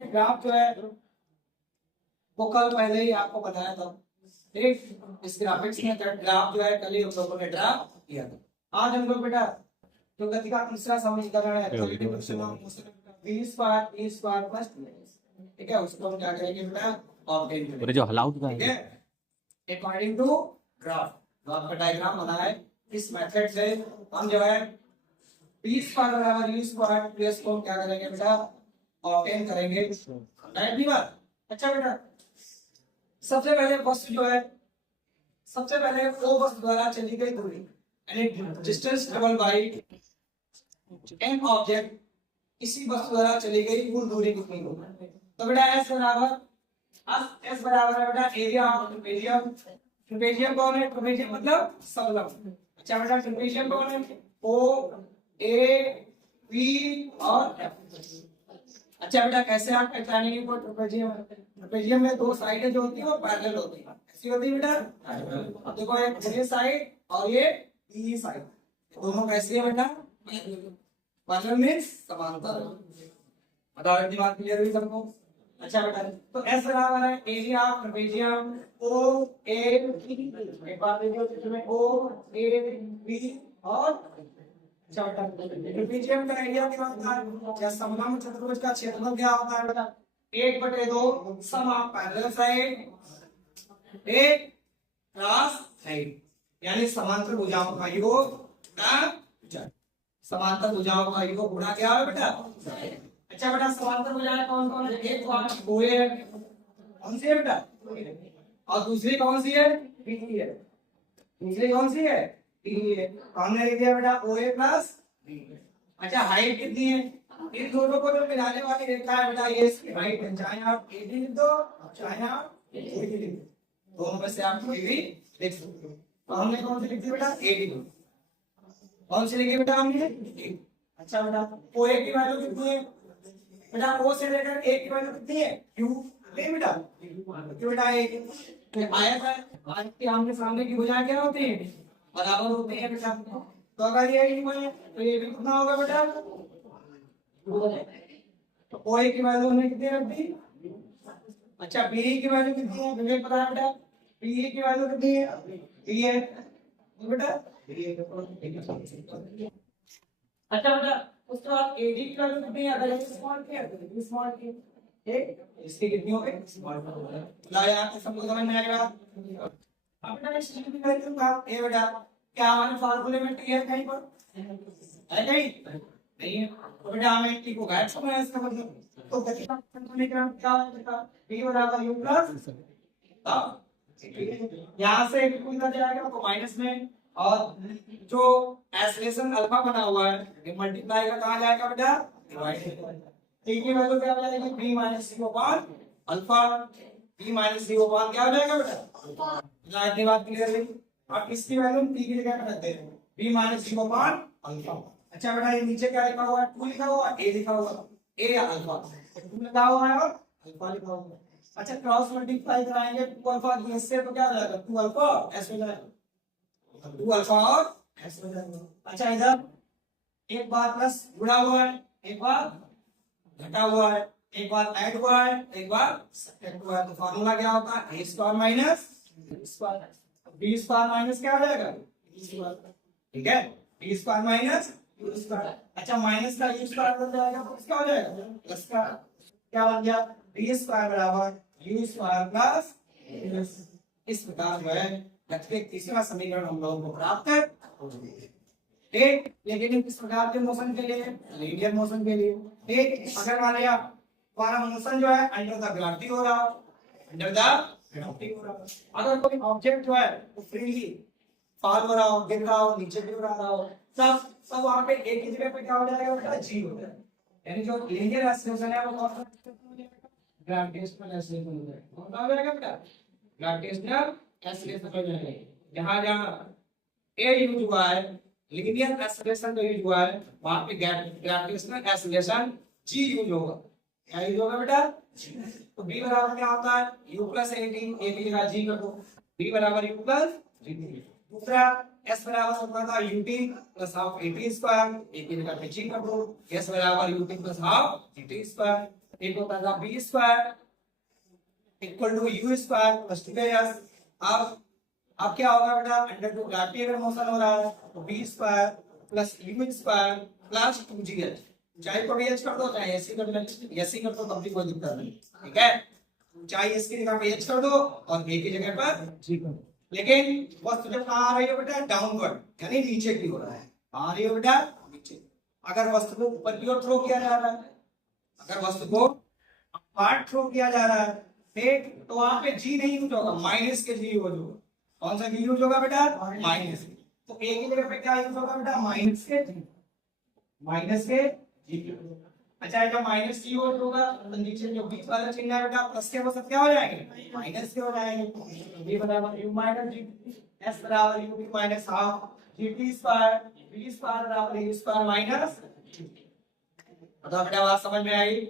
Graph जो है वो कल पहले ही आपको बताया था। ठीक, इस ग्राफिक्स में ग्राफ जो है कल ही हम लोगों ने ड्रा किया था। आज हम लोग बेटा जो गति का तीसरा समीकरण है v स्क्वायर प्लस 2x, ठीक है, उसको हम क्या करेंगे बेटा, ऑब्टेन करेंगे। जो हलाउट का ठीक है, अकॉर्डिंग टू ग्राफ, ग्राफ का डायग्राम बना है। इस मेथड से हम जो है p स्क्वायर बराबर u स्क्वायर प्लस को क्या करेंगे बेटा, ऑब्टेन करेंगे। राइट बात। अच्छा बेटा, सबसे पहले वस्तु जो है, सबसे पहले वो वस्तु द्वारा चली गई दूरी यानी distance travel by an object, इसी वस्तु द्वारा चली गई कुल दूरी कितनी होगी। तो बेटा s बराबर है बेटा एरिया ऑफ ट्रेपेजियम। ट्रेपेजियम कौन है? ट्रेपेजियम मतलब समलंब। अच्छा बेटा, ट्रेपेजियम कौन है? O A P और F। अच्छा बेटा, कैसे आप पहचानेंगे वो ट्रेपेजियम? ट्रेपेजियम में दो साइडें जो होती है वो पैरेलल होती है। ऐसी होती है बेटा। अब देखो, एक ये साइड और ये बी साइड, दोनों कैसी है बेटा? पैरेलल मींस समांतर। बताओ, इतनी बात क्लियर हुई सबको? अच्छा बेटा, तो S बराबर है area of trapezium O A P, एक बार देखो इसमें O A P और ट्रेपेजियम का एरिया क्या होता है या समलंब चतुर्भुज का क्षेत्रफल क्या होता है बेटा? 1/2 सम ऑफ पैरेलल साइड एक क्रॉस साइड, यानी समांतर भुजाओं का योग गुणा समांतर भुजाओं का योग गुणा क्या है बेटा? अच्छा बेटा, समांतर भुजाएं कौन कौन है? एक तो आपकी OA है, कौन सी है बेटा? और दूसरी कौन सी है? BD है। दूसरी कौन सी है? BD है। हमने लिख दिया बेटा OA प्लस BD। अच्छा, हाइट कितनी है? इन दोनों को जो मिलाने वाली रेखा है बेटा, ये इसकी हाइट है। चाहे आप AD लिख दो, चाहे आप AD लिख दो, दोनों में से आप कोई भी लिख सकते हो। तो हमने कौन सी लिख दी बेटा? AD। कौन सी लिखी बेटा हमने? AD। अच्छा बेटा, OA की वैल्यू कितनी है बेटा? O से लेकर A की वैल्यू कितनी है? Q। नहीं बेटा, क्यों बेटा? एक आयत है, आयत के आमने सामने की भुजाएं क्या होती है? बराबर होती है बेटा। तो अगर ये इक्वल है तो ये भी कितना होगा बेटा? तो OA की वैल्यू हमने कितनी रख दी? अच्छा, BE की वैल्यू कितनी है? मुझे पता है बेटा। BE की वैल्यू कितनी है? B है बेटा। अच्छा बेटा, उसके बाद AD की वैल्यू कितनी है? अगर स्मॉल की है तो स्मॉल की, ठीक, इसकी कितनी हो गई? स्मॉल। ला यार, सबको समझ में आएगा। अब बेटा इस चीज की वैल्यू का ए बेटा, क्या हमारे फार्मूले में टी है कहीं पर? है नहीं? नहीं है। तो बेटा हमें टी को गायब समझना है, इसका मतलब। तो गति का समीकरण क्या है बेटा? P बराबर U प्लस, यहाँ से कोई ना जाएगा तो माइनस में, और जो एक्सेलरेशन अल्फा बना हुआ है ये मल्टीप्लाई का कहाँ जाएगा बेटा? डिवाइड। टी की वैल्यू क्या हो जाएगी? b minus c upon alpha. b minus c upon क्या हो जाएगा बेटा? इतनी बात क्लियर है। अब इसकी वैल्यू t की जगह पे रखते हैं, b minus c upon alpha. अच्छा बेटा, ये नीचे क्या लिखा हुआ है? 2 लिखा हुआ है, a लिखा हुआ है, a या अल्फा 2 लिखा हुआ है और अल्फा लिखा हुआ है। अच्छा, क्रॉस मल्टीप्लाई कराएंगे 2 अल्फा की s से तो क्या हो जाएगा? 2 अल्फा s हो जाएगा, 2 अल्फा और s हो जाएगा। अच्छा, इधर एक बार प्लस जुड़ा हुआ है, एक बार घटा हुआ है, एक बार ऐड हुआ है, एक बार सब्ट्रैक्ट हुआ है। तो फार्मूला क्या होता है? a square minus b square. b square minus क्या हो जाएगा? b square. ठीक है, b square minus u square. अच्छा, माइनस का u स्क्वायर बन जाएगा तो क्या हो जाएगा? प्लस का क्या बन गया? b स्क्वायर बराबर u स्क्वायर प्लस। इस प्रकार जो है गति का तीसरा समीकरण हम लोगों को प्राप्त है। ठीक, लेकिन किस प्रकार के मोशन के लिए? लीनियर मोशन के लिए। ठीक, अगर मान लिया हमारा मोशन जो है अंडर द ग्रेविटी हो रहा हो, अंडर द ग्रेविटी हो रहा हो, अगर कोई ऑब्जेक्ट जो है वो फ्रीली फॉल हो रहा हो, गिर रहा हो, नीचे गिर रहा हो, सब वहां पे एक ही जगह पे क्या हो जाएगा बेटा? जी हो जाएगा। यानी जो लीनियर एक्सेलरेशन है वो कौन सा हो जाएगा? ग्रेविटेशनल एक्सेलरेशन हो जाएगा। कौन सा हो जाएगा बेटा? ग्रेविटेशनल एक्सेलरेशन हो जाएगा। जहां जहां ए यूज हुआ है, लीनियर एक्सेलरेशन जो यूज हुआ है, वहां पे ग्रेविटेशनल एक्सेलरेशन जी यूज होगा। क्या यूज होगा बेटा? तो b बराबर क्या होता है? u प्लस a की जगह g कर दो, b बराबर u प्लस g। दूसरा s बराबर होता था ut plus half at square, a की जगह पे g कर दो, s बराबर ut plus half gt square. एक होता था B square equal to u square plus 2s। अब क्या होगा बेटा, अंडर टू ग्रेविटी अगर मोशन हो रहा है तो B square plus u square plus 2gh, चाहे को भी एच कर दो चाहे ऐसे कर लो, ऐसे कर दो तब भी कोई दिक्कत नहीं, ठीक है। चाहे इसकी जगह पे एच कर दो और ए की जगह पर जी कर दो। लेकिन वस्तु जब कहाँ आ रही है बेटा, डाउनवर्ड यानी नीचे की हो रहा है, आ रही है बेटा नीचे। अगर वस्तु को ऊपर की ओर थ्रो किया जा रहा है, अगर वस्तु को पार्ट थ्रो किया जा रहा है, ठीक, तो वहां पे जी नहीं यूज होगा, माइनस के जी यूज होगा। कौन सा जी यूज होगा बेटा, माइनस। तो ए की जगह पे क्या यूज होगा बेटा, माइनस के जी, माइनस के जी। अच्छा जब माइनस की यूज होगा तो नीचे जो बीच वाला चिन्ह है बेटा प्लस के वो सब क्या हो जाएंगे, माइनस के हो जाएंगे। b बराबर u माइनस g, s बराबर u b minus half gt square, b square बराबर u स्क्वायर माइनस। तो बेटा बात समझ में आई।